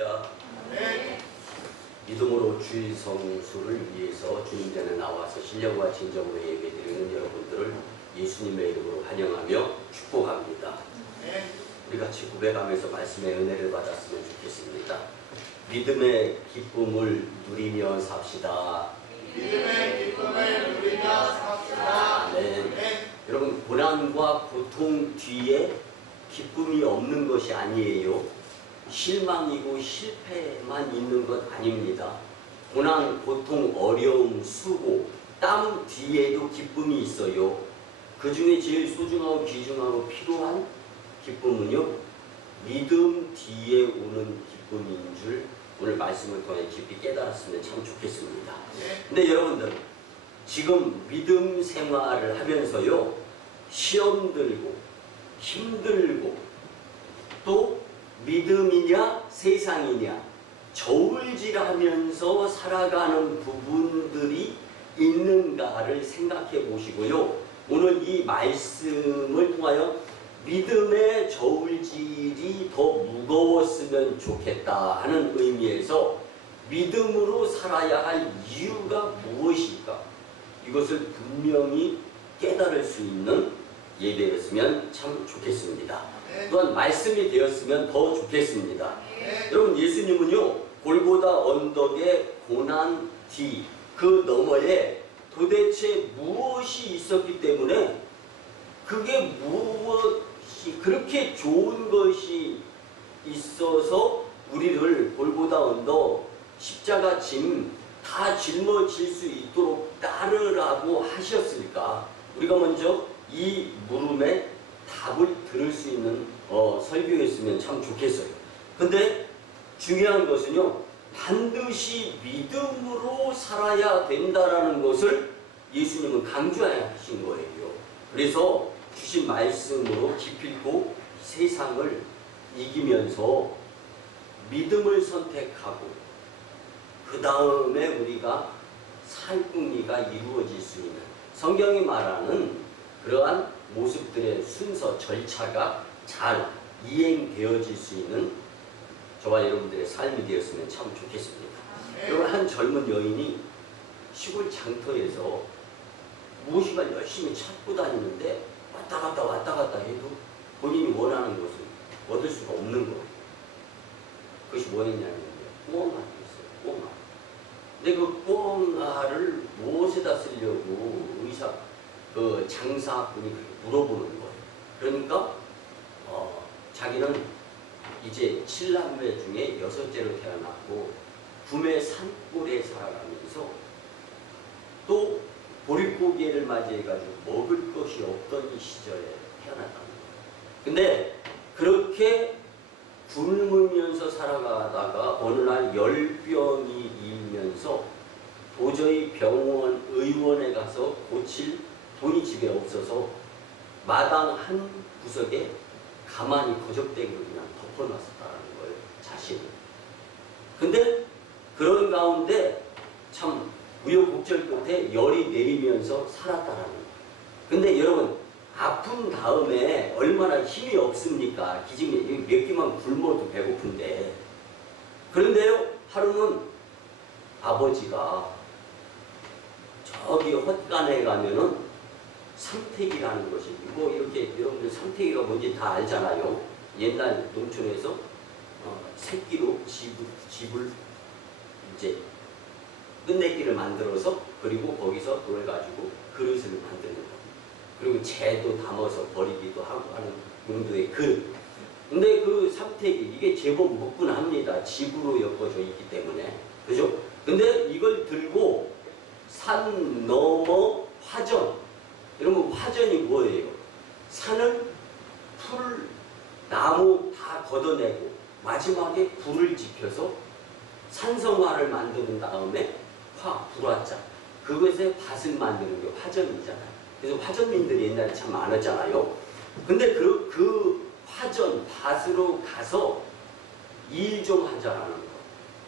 할렐루야. 네. 믿음으로 주의 성수를 위해서 주님 전에 나와서 신령과 진정으로 예배드리는 여러분들을 예수님의 이름으로 환영하며 축복합니다. 네. 우리 같이 고백하면서 말씀의 은혜를 받았으면 좋겠습니다. 믿음의 기쁨을 누리며 삽시다. 믿음의 기쁨을 누리며 삽시다. 네. 네. 여러분, 고난과 고통 뒤에 기쁨이 없는 것이 아니에요. 실망이고 실패만 있는 것 아닙니다. 고난, 고통, 어려움, 수고, 땀 뒤에도 기쁨이 있어요. 그 중에 제일 소중하고 귀중하고 필요한 기쁨은요, 믿음 뒤에 오는 기쁨인 줄 오늘 말씀을 통해 깊이 깨달았으면 참 좋겠습니다. 근데 여러분들, 지금 믿음 생활을 하면서요, 시험 들고 힘들고 또 믿음이냐 세상이냐 저울질하면서 살아가는 부분들이 있는가를 생각해 보시고요. 오늘 이 말씀을 통하여 믿음의 저울질이 더 무거웠으면 좋겠다 하는 의미에서 믿음으로 살아야 할 이유가 무엇일까? 이것을 분명히 깨달을 수 있는 예배였으면 참 좋겠습니다. 또한 말씀이 되었으면 더 좋겠습니다. 여러분, 예수님은요, 골고다 언덕의 고난 뒤 그 너머에 도대체 무엇이 있었기 때문에 그게 무엇이 그렇게 좋은 것이 있어서 우리를 골고다 언덕 십자가 짐 다 짊어질 수 있도록 따르라고 하셨을까? 우리가 먼저 이 물음에 답을 들을 수 있는 설교였으면 참 좋겠어요. 근데 중요한 것은요, 반드시 믿음으로 살아야 된다라는 것을 예수님은 강조하신 거예요. 그래서 주신 말씀으로 기필코 세상을 이기면서 믿음을 선택하고 그 다음에 우리가 살궁리가 이루어질 수 있는, 성경이 말하는 그러한 모습들의 순서, 절차가 잘 이행되어질 수 있는 저와 여러분들의 삶이 되었으면 참 좋겠습니다. 여러분, 한 젊은 여인이 시골 장터에서 무엇인가 열심히 찾고 다니는데 왔다 갔다 해도 본인이 원하는 것을 얻을 수가 없는 거예요. 그것이 뭐였냐면 꽁알이었어요. 꽁알. 근데 그 꽁알을 무엇에다 쓰려고 그 장사꾼이 물어보는 거예요. 그러니까 자기는 이제 7남매 중에 6째로 태어났고 구매 산골에 살아가면서 또 보릿고개를 맞이해가지고 먹을 것이 없던 시절에 태어났다는 거예요. 근데 그렇게 굶으면서 살아가다가 어느 날 열병이 일면서 도저히 병원, 의원에 가서 고칠 돈이 집에 없어서 마당 한 구석에 가만히 거적대기로 그냥 덮어놨었다는 거예요, 자신을. 근데 그런 가운데 참 우여곡절 끝에 열이 내리면서 살았다라는 거예요. 근데 여러분, 아픈 다음에 얼마나 힘이 없습니까? 기침이 몇 끼만 굶어도 배고픈데. 그런데요, 하루는 아버지가 저기 헛간에 가면은 삼태기라는 것이, 뭐 이렇게 여러분들 삼태기가 뭔지 다 알잖아요. 옛날 농촌에서 새끼로 집을 이제 끝내기를 만들어서, 그리고 거기서 그걸 가지고 그릇을 만드는 거예요. 그리고 재도 담아서 버리기도 하고 하는 용도의 그릇. 근데 그 삼태기, 이게 제법 묵근합니다. 집으로 엮어져 있기 때문에. 그죠? 근데 이걸 들고 산 넘어 화전. 여러분, 화전이 뭐예요? 산을 풀, 나무 다 걷어내고 마지막에 불을 지펴서 산성화를 만드는 다음에 불화자, 그것에 밭을 만드는 게 화전이잖아요. 그래서 화전민들이 옛날에 참 많았잖아요. 근데 그 화전, 밭으로 가서 일 좀 하자라는 거.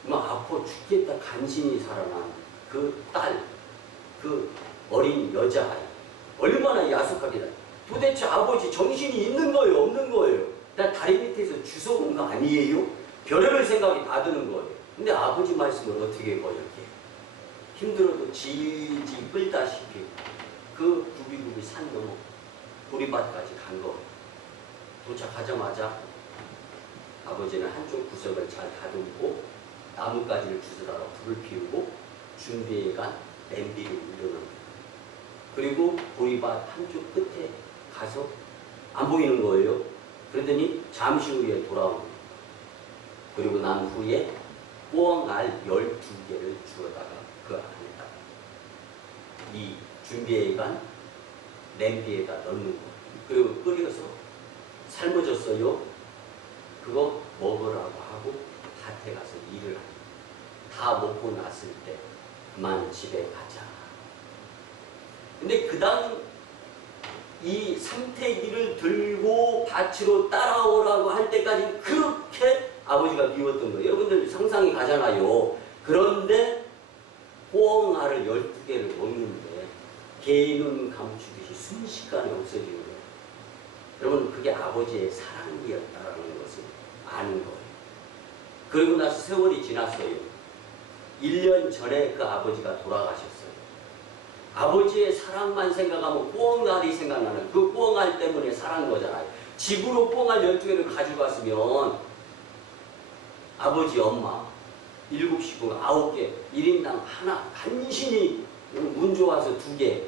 막 아파 죽겠다 간신히 살아난 그 딸, 그 어린 여자아이, 얼마나 야속하게. 도대체 아버지 정신이 있는 거예요, 없는 거예요? 나 다리 밑에서 주워온 거 아니에요? 별의별 생각이 다 드는 거예요. 근데 아버지 말씀을 어떻게 거역해? 힘들어도 질질 끌다시피 그 굽이굽이 산 넘어 보리밭까지 간 거. 도착하자마자 아버지는 한쪽 구석을 잘 다듬고 나뭇가지를 주워다가 불을 피우고 준비해간 냄비를 올려놓은 거예요. 그리고 보리밭 한쪽 끝에 가서 안 보이는 거예요. 그러더니 잠시 후에 돌아오는 거예요. 그리고 난 후에 꿩알 12개를 주워다가 그 안에다가 이 준비해간 냄비에다 넣는 거예요. 그리고 끓여서 삶아졌어요. 그거 먹으라고 하고 밭에 가서 일을 합니다. 다 먹고 났을 때 그만 집에 가자. 근데 그당 이 삼태기를 들고 밭으로 따라오라고 할 때까지 그렇게 아버지가 미웠던 거예요. 여러분들 상상이 가잖아요. 그런데 꿩알을 12개를 먹는데 개는 감추듯이 순식간에 없어지는 거예요. 여러분 그게 아버지의 사랑이었다라는 것을 아는 거예요. 그리고 나서 세월이 지났어요. 1년 전에 그 아버지가 돌아가셨어요. 아버지의 사랑만 생각하면 꿩알이 생각나는 그 꿩알 때문에 살한 거잖아요. 집으로 꿩알 12개를 가져갔으면 아버지 엄마 7식구 9개 1인당 하나 간신히 운 좋아서 2개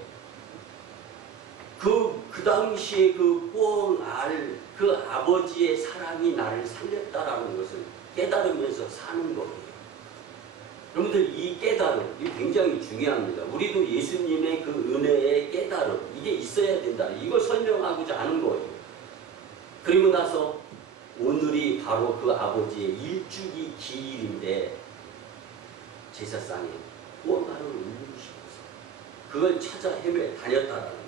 그 당시에 그 꿩알 그 아버지의 사랑이 나를 살렸다라는 것을 깨달으면서 사는 거예요. 여러분들 이 깨달음 이 굉장히 중요합니다. 우리도 예수님의 그 은혜의 깨달음 이게 있어야 된다. 이걸 설명하고자 하는 거예요. 그리고 나서 오늘이 바로 그 아버지의 일주기 기일인데 제사상에 꿩알을 올리고 싶어서 그걸 찾아 헤매 다녔다라는 거예요.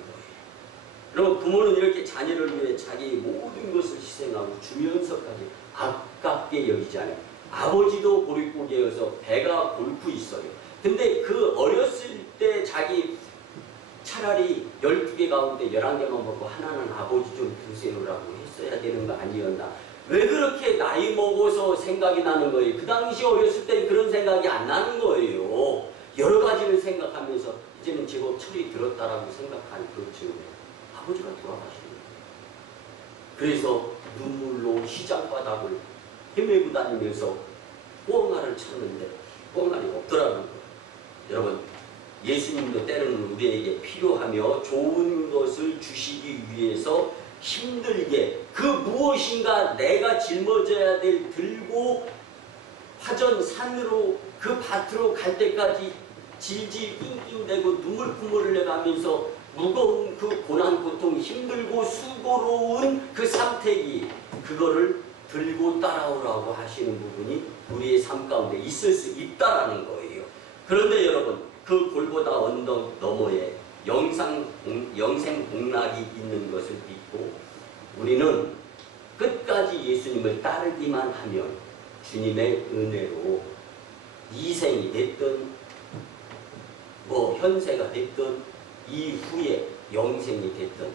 여러분 부모는 이렇게 자녀를 위해 자기 모든 것을 희생하고 주면서까지 아깝게 여기지 않아요. 아버지도 보릿고개여서 배가 골고 있어요. 근데 그 어렸을 때 자기 차라리 12개 가운데 11개만 먹고 하나는 아버지 좀 드세요라고 했어야 되는 거 아니었나. 왜 그렇게 나이 먹어서 생각이 나는 거예요? 그 당시 어렸을 때 그런 생각이 안 나는 거예요. 여러 가지를 생각하면서 이제는 제법 철이 들었다라고 생각한 그 즈음에 아버지가 돌아가시는 거예요. 그래서 눈물로 시장바닥을 헤매고 다니면서 꿩알을 찾는데 꿩알이 없더라는 거예요. 여러분 예수님도 때로는 우리에게 필요하며 좋은 것을 주시기 위해서 힘들게 그 무엇인가 내가 짊어져야 될 들고 화전 산으로 그 밭으로 갈 때까지 질질 낑낑대고 눈물콧물을 내가면서 무거운 그 고난 고통 힘들고 수고로운 그 삼태기 그거를 들고 따라오라고 하시는 부분이 우리의 삶 가운데 있을 수 있다라는 거예요. 그런데 여러분 그 골고다 언덕 너머에 영생 복락이 있는 것을 믿고 우리는 끝까지 예수님을 따르기만 하면 주님의 은혜로 이생이 됐든 뭐 현세가 됐든 이후에 영생이 됐든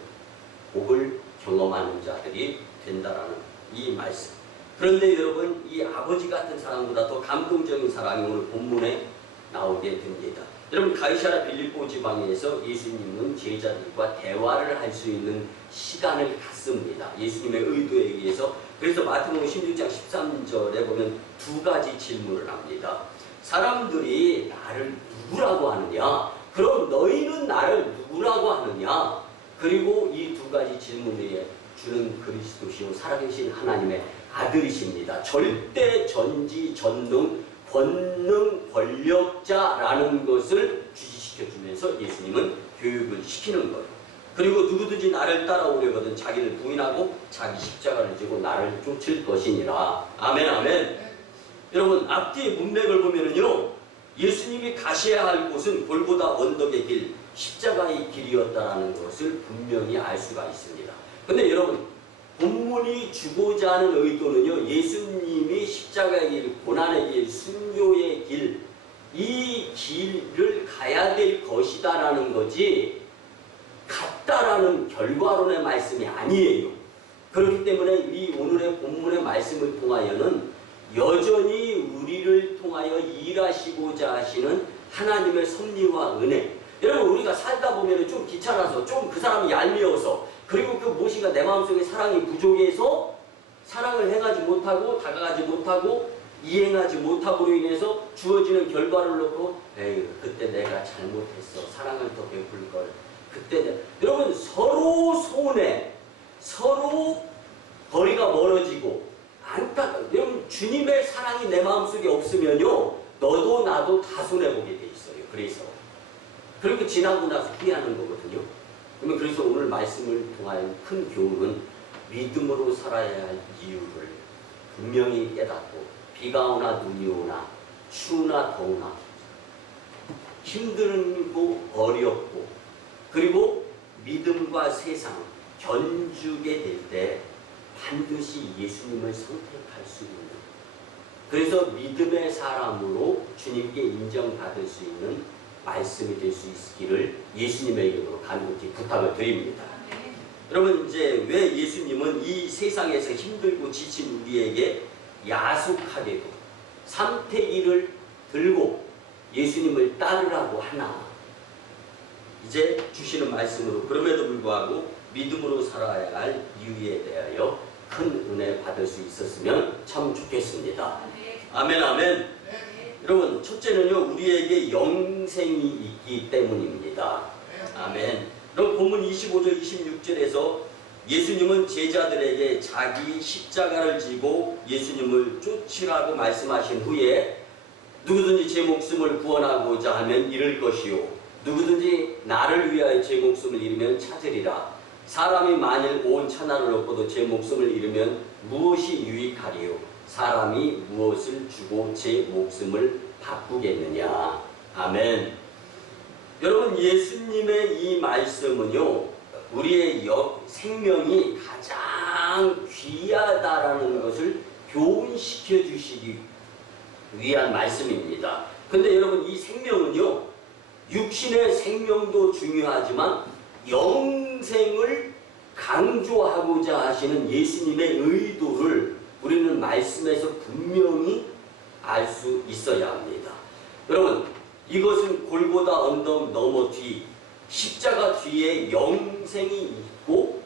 복을 경험하는 자들이 된다라는 이 말씀. 그런데 여러분 이 아버지 같은 사랑보다 더 감동적인 사랑이 오늘 본문에 나오게 됩니다. 여러분 가이사랴 빌립보 지방에서 예수님은 제자들과 대화를 할 수 있는 시간을 갖습니다. 예수님의 의도에 의해서. 그래서 마태복음 16장 13절에 보면 2가지 질문을 합니다. 사람들이 나를 누구라고 하느냐? 그럼 너희는 나를 누구라고 하느냐? 그리고 이 2가지 질문에 주는 그리스도시요 살아계신 하나님의 아들이십니다. 절대 전지 전능 권능 권력자라는 것을 주시시켜주면서 예수님은 교육을 시키는 거예요. 그리고 누구든지 나를 따라오려거든 자기를 부인하고 자기 십자가를 지고 나를 쫓을 것이니라. 아멘 아멘. 여러분 앞뒤의 문맥을 보면은요 예수님이 가셔야 할 곳은 골고다 언덕의 길 십자가의 길이었다라는 것을 분명히 알 수가 있습니다. 근데 여러분 본문이 주고자 하는 의도는요 예수님이 십자가의 길, 고난의 길, 순교의 길 이 길을 가야 될 것이다라는 거지 같다라는 결과론의 말씀이 아니에요. 그렇기 때문에 이 오늘의 본문의 말씀을 통하여는 여전히 우리를 통하여 일하시고자 하시는 하나님의 섭리와 은혜. 여러분, 우리가 살다 보면 좀 귀찮아서, 좀 그 사람이 얄미워서, 그리고 그 무엇인가 내 마음속에 사랑이 부족해서 사랑을 행하지 못하고 다가가지 못하고 이행하지 못함으로 인해서 주어지는 결과를 놓고 에이, 그때 내가 잘못했어. 사랑을 더 베풀 걸. 그때 여러분, 서로 손해, 서로 거리가 멀어지고 여러분, 주님의 사랑이 내 마음속에 없으면요, 너도 나도 다 손해보게 돼 있어요. 그래서 그리고 지나고 나서 후회하는 거거든요. 그러면 그래서 오늘 말씀을 통하여 큰 교훈은 믿음으로 살아야 할 이유를 분명히 깨닫고, 비가 오나 눈이 오나 추우나 더우나 힘들고 어렵고 그리고 믿음과 세상 견주게 될 때 반드시 예수님을 선택할 수 있는, 그래서 믿음의 사람으로 주님께 인정받을 수 있는 말씀이 될 수 있기를 예수님의 이름으로 간곡히 부탁을 드립니다. 여러분, 이제 왜 예수님은 이 세상에서 힘들고 지친 우리에게 야속하게도 삼태기를 들고 예수님을 따르라고 하나? 이제 주시는 말씀으로 그럼에도 불구하고 믿음으로 살아야 할 이유에 대하여 큰 은혜 받을 수 있었으면 참 좋겠습니다. 아멘, 아멘. 여러분, 첫째는요, 우리에게 영생이 있기 때문입니다. 아멘. 그럼 본문 25절 26절에서 예수님은 제자들에게 자기 십자가를 지고 예수님을 쫓으라고 말씀하신 후에 누구든지 제 목숨을 구원하고자 하면 잃을 것이요, 누구든지 나를 위하여 제 목숨을 잃으면 찾으리라. 사람이 만일 온 천하를 얻고도 제 목숨을 잃으면 무엇이 유익하리요? 사람이 무엇을 주고 제 목숨을 바꾸겠느냐? 아멘. 여러분, 예수님의 이 말씀은요, 우리의 생명이 가장 귀하다라는 것을 교훈시켜 주시기 위한 말씀입니다. 근데 여러분, 이 생명은요, 육신의 생명도 중요하지만 영생을 강조하고자 하시는 예수님의 의도를 우리는 말씀에서 분명히 알 수 있어야 합니다. 여러분, 이것은 골고다 언덕 너머 뒤, 십자가 뒤에 영생이 있고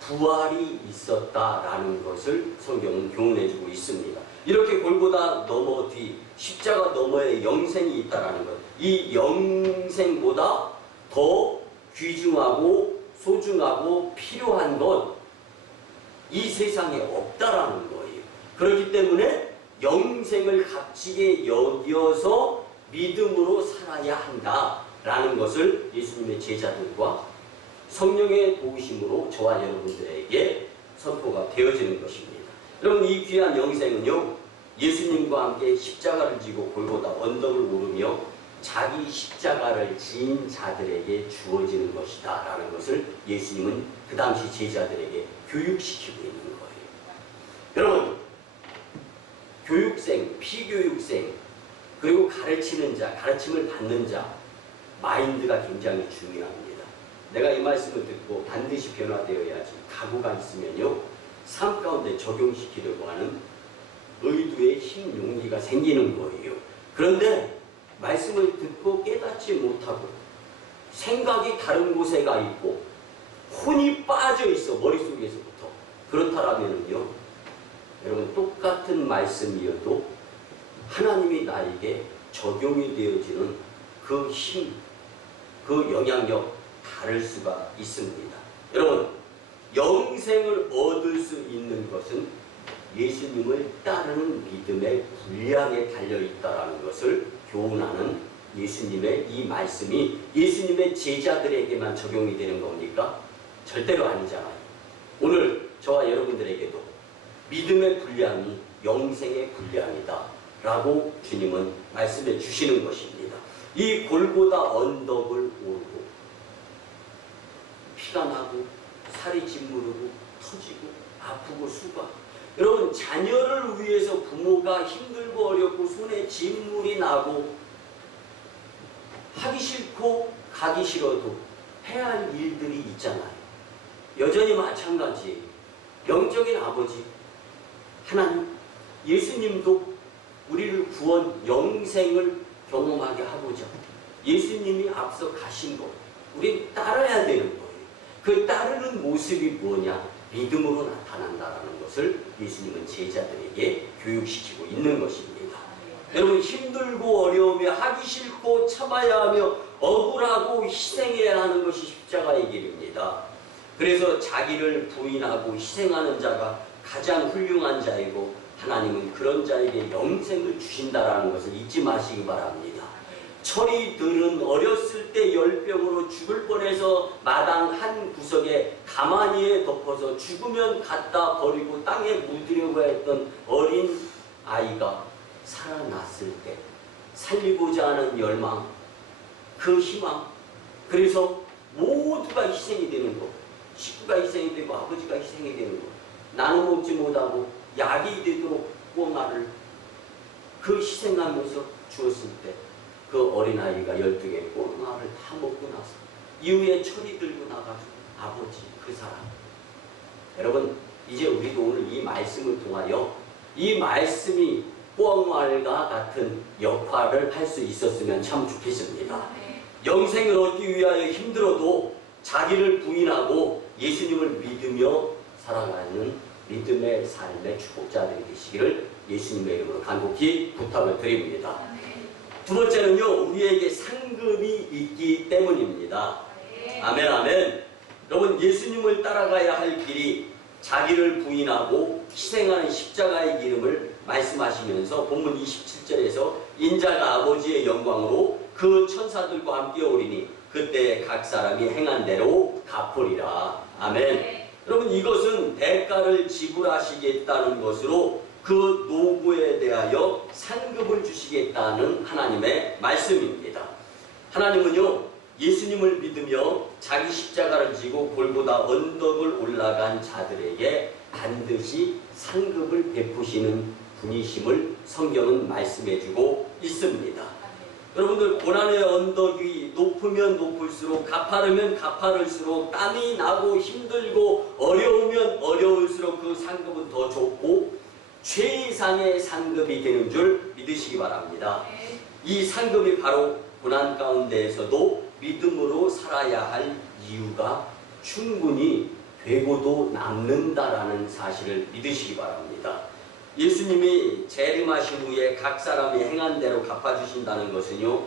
부활이 있었다라는 것을 성경은 교훈해주고 있습니다. 이렇게 골고다 너머 뒤, 십자가 너머에 영생이 있다라는 것, 이 영생보다 더 귀중하고 소중하고 필요한 것, 이 세상에 없다라는 거예요. 그렇기 때문에 영생을 값지게 여겨서 믿음으로 살아야 한다라는 것을 예수님의 제자들과 성령의 도우심으로 저와 여러분들에게 선포가 되어지는 것입니다. 여러분, 이 귀한 영생은요, 예수님과 함께 십자가를 지고 골고다 언덕을 오르며 자기 십자가를 지인 자들에게 주어지는 것이다 라는 것을 예수님은 그 당시 제자들에게 교육시키고 있는 거예요. 여러분, 교육생, 피교육생, 그리고 가르치는 자, 가르침을 받는 자, 마인드가 굉장히 중요합니다. 내가 이 말씀을 듣고 반드시 변화되어야지 각오가 있으면요, 삶 가운데 적용시키려고 하는 의도의 힘, 용기가 생기는 거예요. 그런데 말씀을 듣고 깨닫지 못하고 생각이 다른 곳에 가 있고 혼이 빠져 있어, 머릿속에서부터. 그렇다라면요, 여러분, 똑같은 말씀이어도 하나님이 나에게 적용이 되어지는 그 힘, 그 영향력 다를 수가 있습니다. 여러분, 영생을 얻을 수 있는 것은 예수님을 따르는 믿음의 분량에 달려있다는 것을 교훈하는 예수님의 이 말씀이 예수님의 제자들에게만 적용이 되는 겁니까? 절대로 아니잖아요. 오늘 저와 여러분들에게도 믿음의 분량이 영생의 분량이다 라고 주님은 말씀해 주시는 것입니다. 이 골고다 언덕을 오르고 피가 나고 살이 짓무르고 터지고 아프고 수가, 여러분, 자녀를 위해서 부모가 힘들고 어렵고 손에 진물이 나고 하기 싫고 가기 싫어도 해야 할 일들이 있잖아요. 여전히 마찬가지예요. 영적인 아버지 하나님, 예수님도 우리를 구원 영생을 경험하게 하고자 예수님이 앞서 가신 것 우리 따라야 되는 거예요. 그 따르는 모습이 뭐냐? 믿음으로 나타난다라는 것을 예수님은 제자들에게 교육시키고 있는 것입니다. 여러분 힘들고 어려우며 하기 싫고 참아야 하며 억울하고 희생해야 하는 것이 십자가의 길입니다. 그래서 자기를 부인하고 희생하는 자가 가장 훌륭한 자이고 하나님은 그런 자에게 영생을 주신다라는 것을 잊지 마시기 바랍니다. 철이들은 어렸을 때 열병으로 죽을 뻔해서 마당 한 구석에 가마니에 덮어서 죽으면 갖다 버리고 땅에 묻으려고 했던 어린 아이가 살아났을 때 살리고자 하는 열망, 그 희망, 그래서 모두가 희생이 되는 것, 식구가 희생이 되고 아버지가 희생이 되는 것, 나눠 먹지 못하고 약이 되도록 꼬마를 그 희생하면서 주었을 때 그 어린아이가 12개 꼬마를 다 먹고 나서 이후에 철이 들고 나가지고 아버지 그 사람, 여러분 이제 우리도 오늘 이 말씀을 통하여 이 말씀이 꼬마과 같은 역할을 할 수 있었으면 참 좋겠습니다. 영생을 얻기 위하여 힘들어도 자기를 부인하고 예수님을 믿으며 살아가는 믿음의 삶의 축복자들이 되시기를 예수님의 이름으로 간곡히 부탁을 드립니다. 두 번째는요, 우리에게 상급이 있기 때문입니다. 아멘, 아멘. 여러분, 예수님을 따라가야 할 길이 자기를 부인하고 희생하는 십자가의 기름을 말씀하시면서 본문 27절에서 인자가 아버지의 영광으로 그 천사들과 함께 오리니 그때 각 사람이 행한 대로 갚으리라. 아멘. 여러분, 이것은 대가를 지불하시겠다는 것으로 그 노고에 대하여 상급을 주시겠다는 하나님의 말씀입니다. 하나님은요, 예수님을 믿으며 자기 십자가를 지고 골고다 언덕을 올라간 자들에게 반드시 상급을 베푸시는 분이심을 성경은 말씀해주고 있습니다. 여러분들, 고난의 언덕이 높으면 높을수록, 가파르면 가파를수록, 땀이 나고 힘들고 어려우면 어려울수록 그 상급은 더 좋고 최이상의 상급이 되는 줄 믿으시기 바랍니다. 이 상급이 바로 고난 가운데에서도 믿음으로 살아야 할 이유가 충분히 되고도 남는다라는 사실을 믿으시기 바랍니다. 예수님이 재림하신 후에 각 사람이 행한 대로 갚아주신다는 것은요,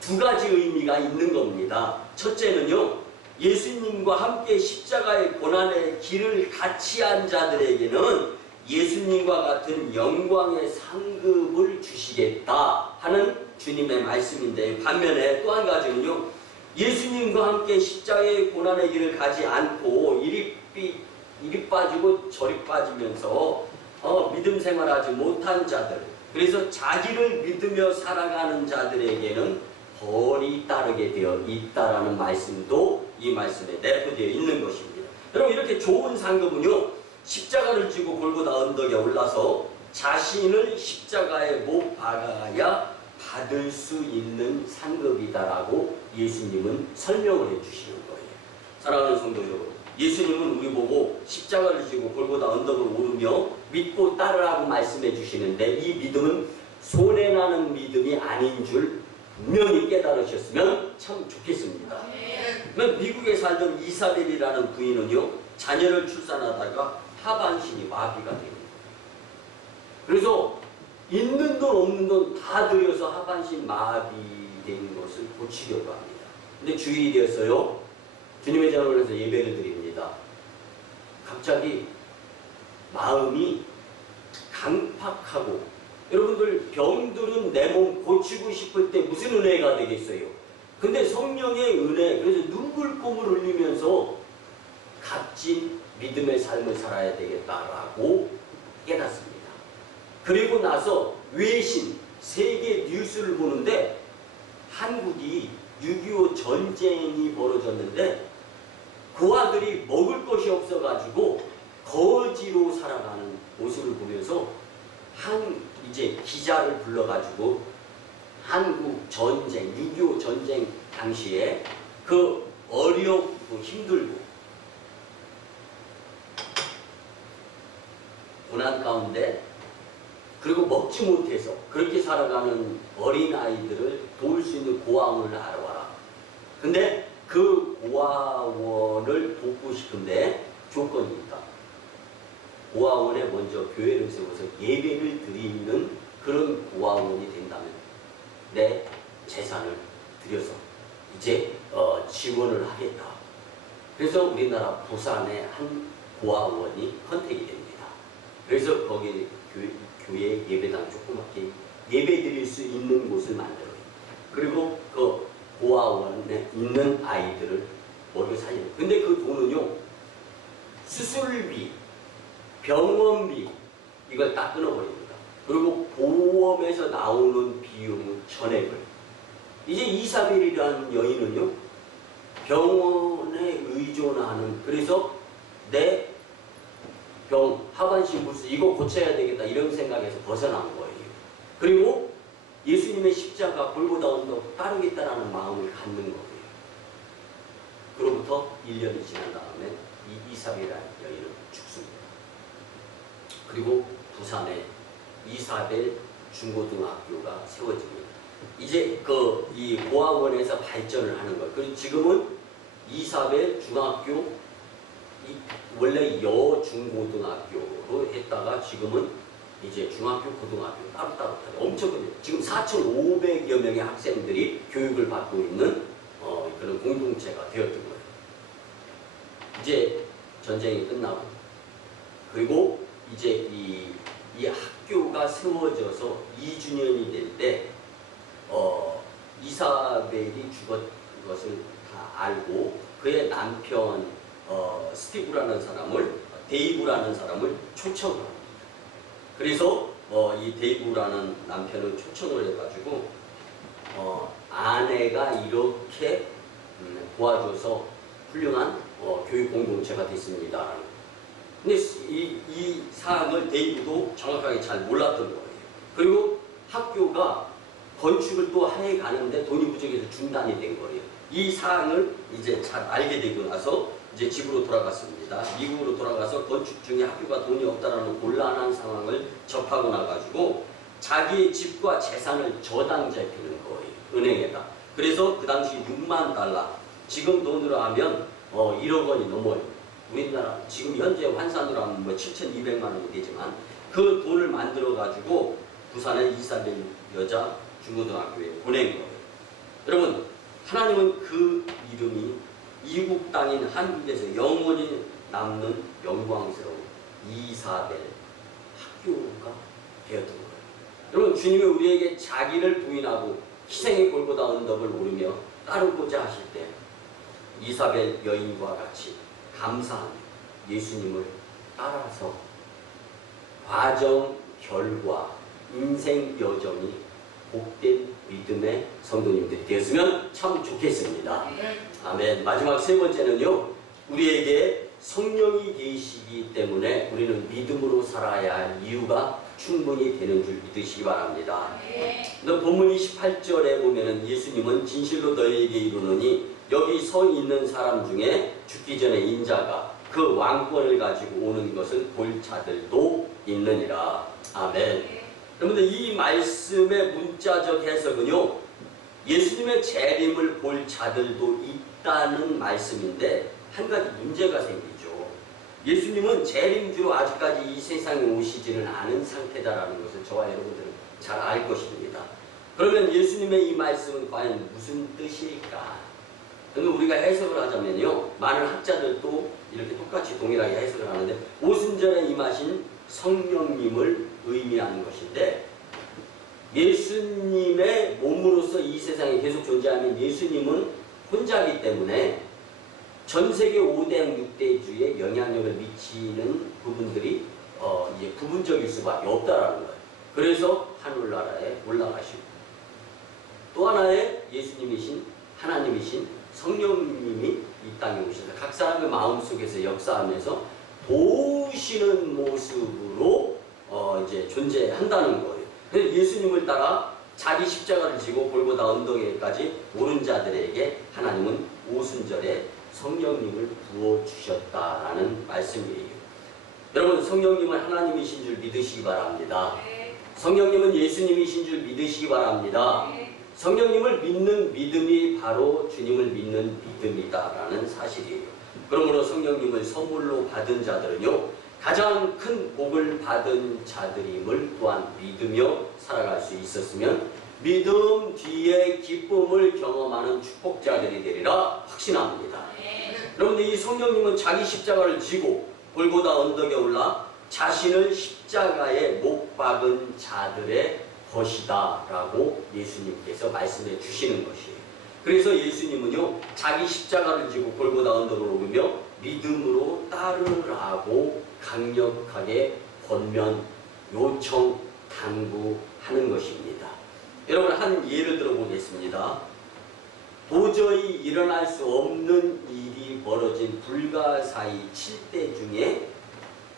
두 가지 의미가 있는 겁니다. 첫째는요, 예수님과 함께 십자가의 고난의 길을 같이 한 자들에게는 예수님과 같은 영광의 상급을 주시겠다 하는 주님의 말씀인데, 반면에 또 한 가지는요, 예수님과 함께 십자가의 고난의 길을 가지 않고 이리 빠지고 저리 빠지면서 믿음 생활하지 못한 자들, 그래서 자기를 믿으며 살아가는 자들에게는 벌이 따르게 되어 있다라는 말씀도 이 말씀에 내포되어 있는 것입니다. 여러분, 이렇게 좋은 상급은요, 십자가를 지고 골고다 언덕에 올라서 자신을 십자가에 못 박아야 받을 수 있는 상급이다라고 예수님은 설명을 해주시는 거예요. 사랑하는 성도 여러분, 예수님은 우리 보고 십자가를 지고 골고다 언덕을 오르며 믿고 따르라고 말씀해 주시는데, 이 믿음은 손해나는 믿음이 아닌 줄 분명히 깨달으셨으면 참 좋겠습니다. 미국에 살던 이사벨이라는 부인은요, 자녀를 출산하다가 하반신이 마비가 됩니다. 그래서 있는 돈 없는 돈 다 들여서 하반신 마비된 것을 고치려고 합니다. 근데 주일이 되었어요. 주님의 전을 해서 예배를 드립니다. 갑자기 마음이 강팍하고, 여러분들 병들은 내 몸 고치고 싶을 때 무슨 은혜가 되겠어요? 근데 성령의 은혜, 그래서 눈물콧물 흘리면서 값진 믿음의 삶을 살아야 되겠다라고 깨닫습니다. 그리고 나서 외신, 세계 뉴스를 보는데 한국이 6.25 전쟁이 벌어졌는데 고아들이 먹을 것이 없어가지고 거지로 살아가는 모습을 보면서 이제 기자를 불러가지고 한국 전쟁, 6.25 전쟁 당시에 그 어렵고 힘들고 고난 가운데 그리고 먹지 못해서 그렇게 살아가는 어린아이들을 도울 수 있는 고아원을 알아와라. 근데 그 고아원을 돕고 싶은데 조건이 있다. 고아원에 먼저 교회를 세워서 예배를 드리는 그런 고아원이 된다면 내 재산을 들여서 이제 지원을 하겠다. 그래서 우리나라 부산의 한 고아원이 컨택이 됩니다. 그래서 거기 교회 예배당 조그맣게 예배 드릴 수 있는 곳을 만들어요. 그리고 그 고아원에 있는 아이들을 먹여 살려요. 근데 그 돈은요, 수술비, 병원비 이걸 다 끊어버립니다. 그리고 보험에서 나오는 비용 전액을 이제 이사벨이라는 여인은요, 병원에 의존하는, 그래서 내 병, 하반신 불수 이거 고쳐야 되겠다 이런 생각에서 벗어난 거예요. 그리고 예수님의 십자가 골고다 언덕 따르겠다라는 마음을 갖는 거예요. 그로부터 1년이 지난 다음에 이 이사벨이라는 여인은 죽습니다. 그리고 부산에 이사벨 중고등학교가 세워집니다. 이제 이 고아원에서 발전을 하는 거예요. 그리고 지금은 이사벨 중학교, 원래 여중고등학교로 했다가 지금은 이제 중학교, 고등학교 따로따로 엄청 지금 4,500여 명의 학생들이 교육을 받고 있는 그런 공동체가 되었던 거예요. 이제 전쟁이 끝나고 그리고 이제 이 학교가 세워져서 2주년이 될 때 이사벨이 죽었던 것을 다 알고 그의 남편 스티브라는 사람을, 데이브라는 사람을 초청을 합니다. 그래서 이 데이브라는 남편을 초청을 해가지고 아내가 이렇게 도와줘서 훌륭한 교육 공동체가 됐습니다. 근데 이 사항을 데이브도 정확하게 잘 몰랐던 거예요. 그리고 학교가 건축을 또 해 가는데 돈이 부족해서 중단이 된 거예요. 이 사항을 이제 잘 알게 되고 나서 이제 집으로 돌아갔습니다. 미국으로 돌아가서 건축 중에 학교가 돈이 없다라는 곤란한 상황을 접하고 나가지고 자기의 집과 재산을 저당자에 피는 거예요. 은행에다. 그래서 그 당시 6만 달러, 지금 돈으로 하면 1억 원이 넘어요. 우리나라 지금 현재 환산으로 하면 뭐 7,200만 원이 되지만 그 돈을 만들어 가지고 부산의 이사벨 여자 중고등학교에 보낸 거예요. 여러분, 하나님은 그 이름이 이국 땅인 한국에서 영원히 남는 영광스러운 이사벨 학교가 되었던 거예요. 여러분, 주님이 우리에게 자기를 부인하고 희생의 골고다 언덕을 오르며 따르고자 하실 때 이사벨 여인과 같이 감사하며 예수님을 따라서 과정, 결과, 인생 여정이 복된 믿음의 성도님들이 되었으면 참 좋겠습니다. 아멘. 마지막 세 번째는요, 우리에게 성령이 계시기 때문에 우리는 믿음으로 살아야 할 이유가 충분히 되는 줄 믿으시기 바랍니다. 본문 28절에 보면은 예수님은 진실로 너희에게 이르노니 여기 서 있는 사람 중에 죽기 전에 인자가 그 왕권을 가지고 오는 것을 볼 자들도 있느니라. 아멘. 여러분들, 이 말씀의 문자적 해석은요, 예수님의 재림을 볼 자들도 있다는 말씀인데 한 가지 문제가 생기죠. 예수님은 재림주로 아직까지 이 세상에 오시지는 않은 상태다라는 것을 저와 여러분들은 잘 알 것입니다. 그러면 예수님의 이 말씀은 과연 무슨 뜻일까? 그러면 우리가 해석을 하자면요, 많은 학자들도 이렇게 똑같이 동일하게 해석을 하는데 오순절에 임하신 성령님을 의미하는 것인데, 예수님의 몸으로서 이 세상에 계속 존재하는 예수님은 혼자이기 때문에 전 세계 5대 6대주에 영향력을 미치는 부분들이 이제 부분적일 수밖에 없다라는 거예요. 그래서 하늘나라에 올라가시고, 또 하나의 예수님이신 하나님이신 성령님이 이 땅에 오셔서 각 사람의 마음속에서 역사하면서 도우시는 모습으로 이제 존재한다는 거예요. 그래서 예수님을 따라 자기 십자가를 지고 골고다 언덕에까지 오른 자들에게 하나님은 오순절에 성령님을 부어주셨다라는 말씀이에요. 여러분, 성령님은 하나님이신 줄 믿으시기 바랍니다. 성령님은 예수님이신 줄 믿으시기 바랍니다. 성령님을 믿는 믿음이 바로 주님을 믿는 믿음이다라는 사실이에요. 그러므로 성령님을 선물로 받은 자들은요, 가장 큰 복을 받은 자들임을 또한 믿으며 살아갈 수 있었으면 믿음 뒤에 기쁨을 경험하는 축복자들이 되리라 확신합니다. 여러분들, 이 성령님은 자기 십자가를 지고 골고다 언덕에 올라 자신을 십자가에 못 박은 자들의 것이다 라고 예수님께서 말씀해 주시는 것이에요. 그래서 예수님은요, 자기 십자가를 지고 골고다 언덕을 오르며 믿음으로 따르라고 강력하게 권면, 요청, 당부하는 것입니다. 여러분, 한 예를 들어보겠습니다. 도저히 일어날 수 없는 일이 벌어진 불가사의 7대 중에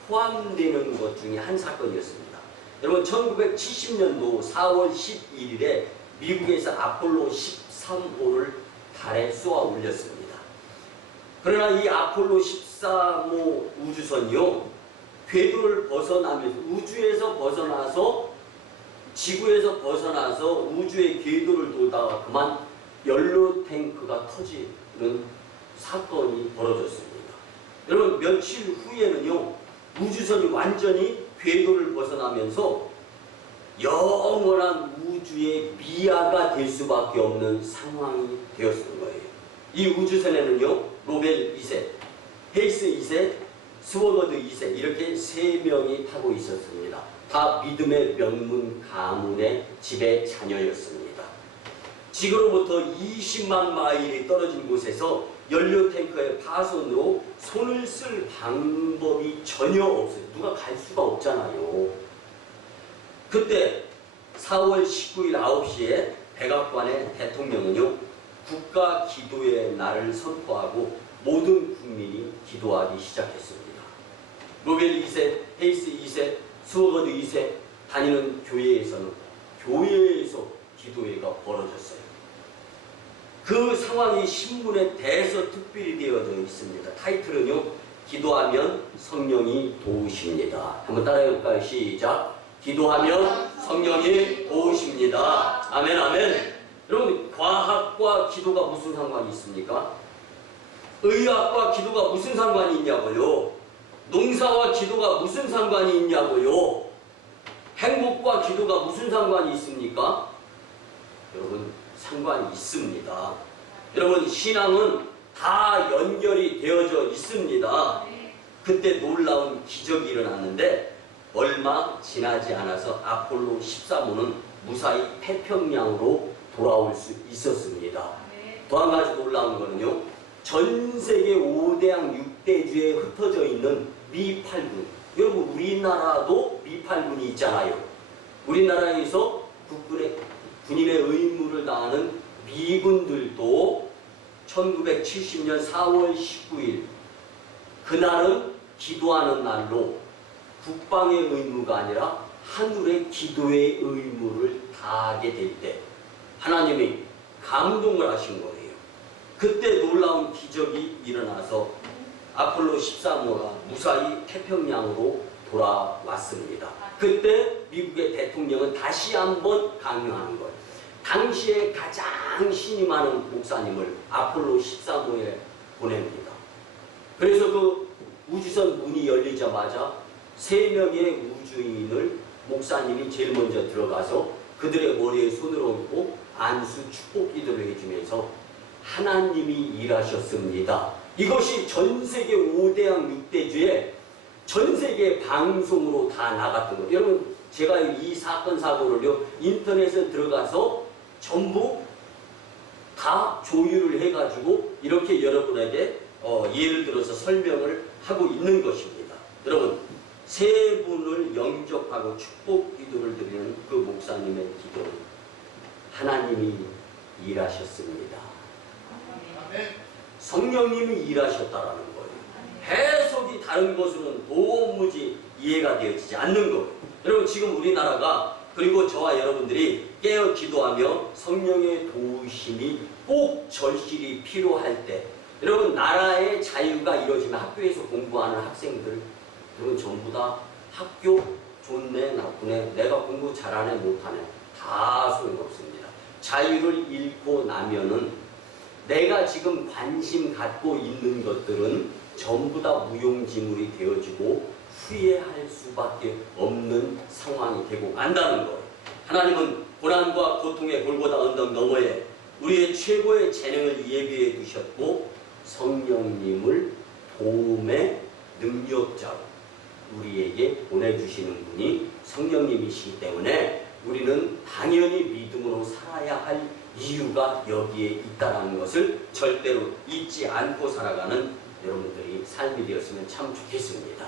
포함되는 것 중에 한 사건이었습니다. 여러분, 1970년도 4월 11일에 미국에서 아폴로 13호를 달에 쏘아 올렸습니다. 그러나 이 아폴로 13호 우주선이요, 궤도를 벗어나면서, 우주에서 벗어나서 지구에서 벗어나서 우주의 궤도를 돌다가 그만 연료 탱크가 터지는 사건이 벌어졌습니다. 여러분, 며칠 후에는요, 우주선이 완전히 궤도를 벗어나면서 영원한 우주의 미아가 될 수밖에 없는 상황이 되었을 거예요. 이 우주선에는요, 로벨 2세, 헤이스 2세, 스워거드 2세 이렇게 3명이 타고 있었습니다. 다 믿음의 명문 가문의 집의 자녀였습니다. 지구로부터 20만 마일이 떨어진 곳에서 연료 탱크의 파손으로 손을 쓸 방법이 전혀 없어요. 누가 갈 수가 없잖아요. 그때 4월 19일 9시에 백악관의 대통령은요, 국가 기도의 날을 선포하고 모든 국민이 기도하기 시작했습니다. 로벨 2세, 헤이스 2세, 스워거드 2세 다니는 교회에서는 교회에서 기도회가 벌어졌어요. 그 상황이 신문에 대서특필이 되어져 있습니다. 타이틀은요, 기도하면 성령이 도우십니다. 한번 따라해볼까요? 시작. 기도하면 성령이 도우십니다. 아멘, 아멘. 여러분, 과학과 기도가 무슨 상관이 있습니까? 의학과 기도가 무슨 상관이 있냐고요? 농사와 기도가 무슨 상관이 있냐고요? 행복과 기도가 무슨 상관이 있습니까? 여러분, 상관이 있습니다. 여러분, 신앙은 다 연결이 되어져 있습니다. 그때 놀라운 기적이 일어났는데 얼마 지나지 않아서 아폴로 13호는 무사히 태평양으로 돌아올 수 있었습니다. 또 한 가지 놀라운 거는요, 전 세계 5대양 6대주에 흩어져 있는 미8군, 여러분, 우리나라도 미8군이 있잖아요. 우리나라에서 군인의 의무를 다하는 미군들도 1970년 4월 19일 그날은 기도하는 날로 국방의 의무가 아니라 하늘의 기도의 의무를 다하게 될 때 하나님이 감동을 하신 거예요. 그때 놀라운 기적이 일어나서 아폴로 13호가 무사히 태평양으로 돌아왔습니다. 그때 미국의 대통령은 다시 한번 강요하는 거예요. 당시에 가장 신이 많은 목사님을 아폴로 13호에 보냅니다. 그래서 그 우주선 문이 열리자마자 3명의 우주인을 목사님이 제일 먼저 들어가서 그들의 머리에 손을 얹고 안수 축복 기도를 해주면서 하나님이 일하셨습니다. 이것이 전 세계 5대양 6대주에 전 세계 방송으로 다 나갔던 거예요. 여러분, 제가 이 사건 사고를요, 인터넷에 들어가서 전부 다 조율을 해가지고 이렇게 여러분에게 예를 들어서 설명을 하고 있는 것입니다. 여러분, 3분을 영접하고 축복 기도를 드리는 그 목사님의 기도는 하나님이 일하셨습니다. 성령님이 일하셨다라는 거예요. 해석이 다른 것으로는 도무지 이해가 되어지지 않는 거예요. 여러분, 지금 우리나라가 그리고 저와 여러분들이 깨어 기도하며 성령의 도우심이 꼭 절실히 필요할 때, 여러분, 나라의 자유가 이루어지면 학교에서 공부하는 학생들, 여러분, 전부 다 학교 좋네 나쁘네 내가 공부 잘하네 못하네 다 소용없습니다. 자유를 잃고 나면은 내가 지금 관심 갖고 있는 것들은 전부 다 무용지물이 되어지고 후회할 수밖에 없는 상황이 되고 만다는 거예요. 하나님은 고난과 고통의 골고다 언덕 너머에 우리의 최고의 재능을 예비해 두셨고 성령님을 도움의 능력자로 우리에게 보내주시는 분이 성령님이시기 때문에 우리는 당연히 믿음으로 살아야 할 이유가 여기에 있다는 것을 절대로 잊지 않고 살아가는 여러분들이 삶이 되었으면 참 좋겠습니다.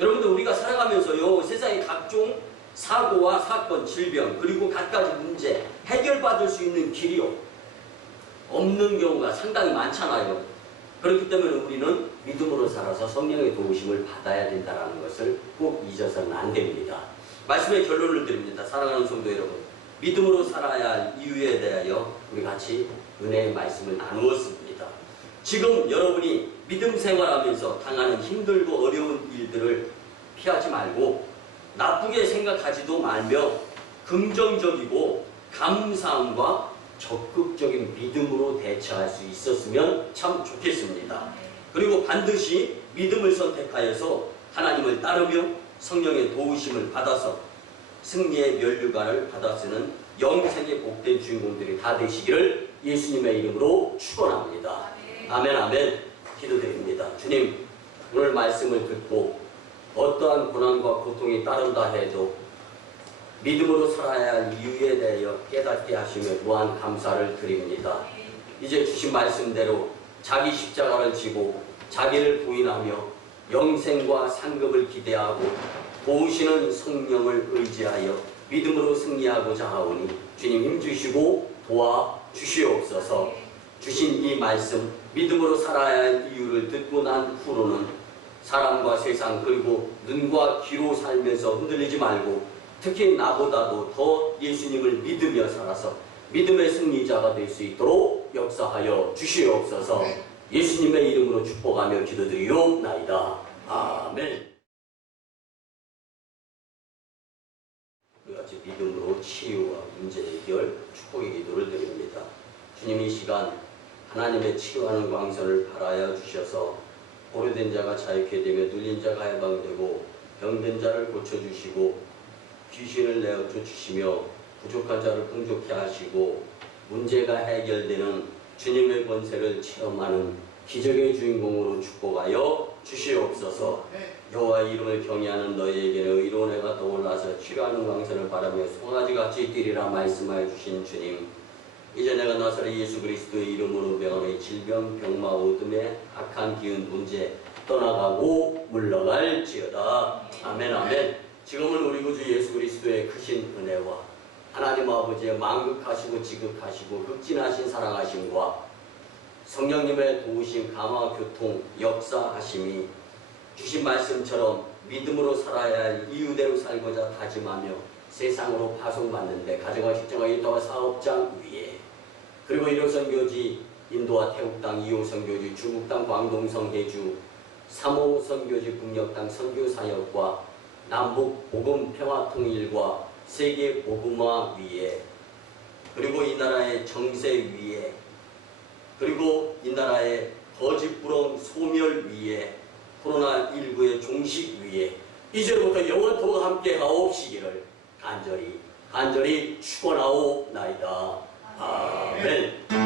여러분들 우리가 살아가면서요 세상의 각종 사고와 사건, 질병 그리고 갖가지 문제 해결받을 수 있는 길이요 없는 경우가 상당히 많잖아요. 그렇기 때문에 우리는 믿음으로 살아서 성령의 도우심을 받아야 된다는 것을 꼭 잊어서는 안 됩니다. 말씀의 결론을 드립니다. 사랑하는 성도 여러분, 믿음으로 살아야 할 이유에 대하여 우리 같이 은혜의 말씀을 나누었습니다. 지금 여러분이 믿음 생활하면서 당하는 힘들고 어려운 일들을 피하지 말고 나쁘게 생각하지도 말며 긍정적이고 감사함과 적극적인 믿음으로 대처할 수 있었으면 참 좋겠습니다. 그리고 반드시 믿음을 선택하여서 하나님을 따르며 성령의 도우심을 받아서 승리의 면류관을 받아쓰는 영생의 복된 주인공들이 다 되시기를 예수님의 이름으로 축원합니다. 아멘 아멘. 기도드립니다. 주님, 오늘 말씀을 듣고 어떠한 고난과 고통이 따른다 해도 믿음으로 살아야 할 이유에 대하여 깨닫게 하시며 무한 감사를 드립니다. 이제 주신 말씀대로 자기 십자가를 지고 자기를 부인하며 영생과 상급을 기대하고 도우시는 성령을 의지하여 믿음으로 승리하고자 하오니 주님 힘주시고 도와주시옵소서. 주신 이 말씀 믿음으로 살아야 할 이유를 듣고 난 후로는 사람과 세상 그리고 눈과 귀로 살면서 흔들리지 말고 특히 나보다도 더 예수님을 믿으며 살아서 믿음의 승리자가 될 수 있도록 역사하여 주시옵소서. 예수님의 이름으로 축복하며 기도드리옵나이다. 아멘. 우리 같이 믿음으로 치유와 문제 해결 축복의 기도를 드립니다. 주님, 이 시간 하나님의 치유하는 광선을 발하여 주셔서 오래된 자가 자유케 되며 눌린 자가 해방되고 병든 자를 고쳐주시고 귀신을 내어 쫓으시며 부족한 자를 풍족케 하시고 문제가 해결되는 주님의 권세를 체험하는 기적의 주인공으로 축복하여 주시옵소서. 여호와의 이름을 경외하는 너희에게는 의로운 해가 떠올라서 치료하는 광선을 바라며 송아지같이 뛰리라 말씀하여 주신 주님, 이제 내가 나사렛 예수 그리스도의 이름으로 명하는 질병, 병마, 어둠의 악한 기운, 문제 떠나가고 물러갈지어다. 아멘 아멘. 지금은 우리 구주 예수 그리스도의 크신 은혜와 하나님 아버지의 만극하시고 지극하시고 극진하신 사랑하심과 성령님의 도우심, 감화, 교통, 역사하심이 주신 말씀처럼 믿음으로 살아야 할 이유대로 살고자 다짐하며 세상으로 파송받는데 가정과 직장과 일터와 사업장 위에 그리고 1호 선교지 인도와 태국 땅, 2호 선교지 중국 땅, 광동 성해주, 3호 선교지 북녘 땅 선교사역과 남북 복음 평화 통일과 세계 복음화 위에 그리고 이 나라의 정세 위에 그리고 이 나라의 거짓부렁 소멸 위에 코로나19의 종식 위에 이제부터 영원토록 함께 하옵시기를 간절히 축원하옵나이다. 아멘.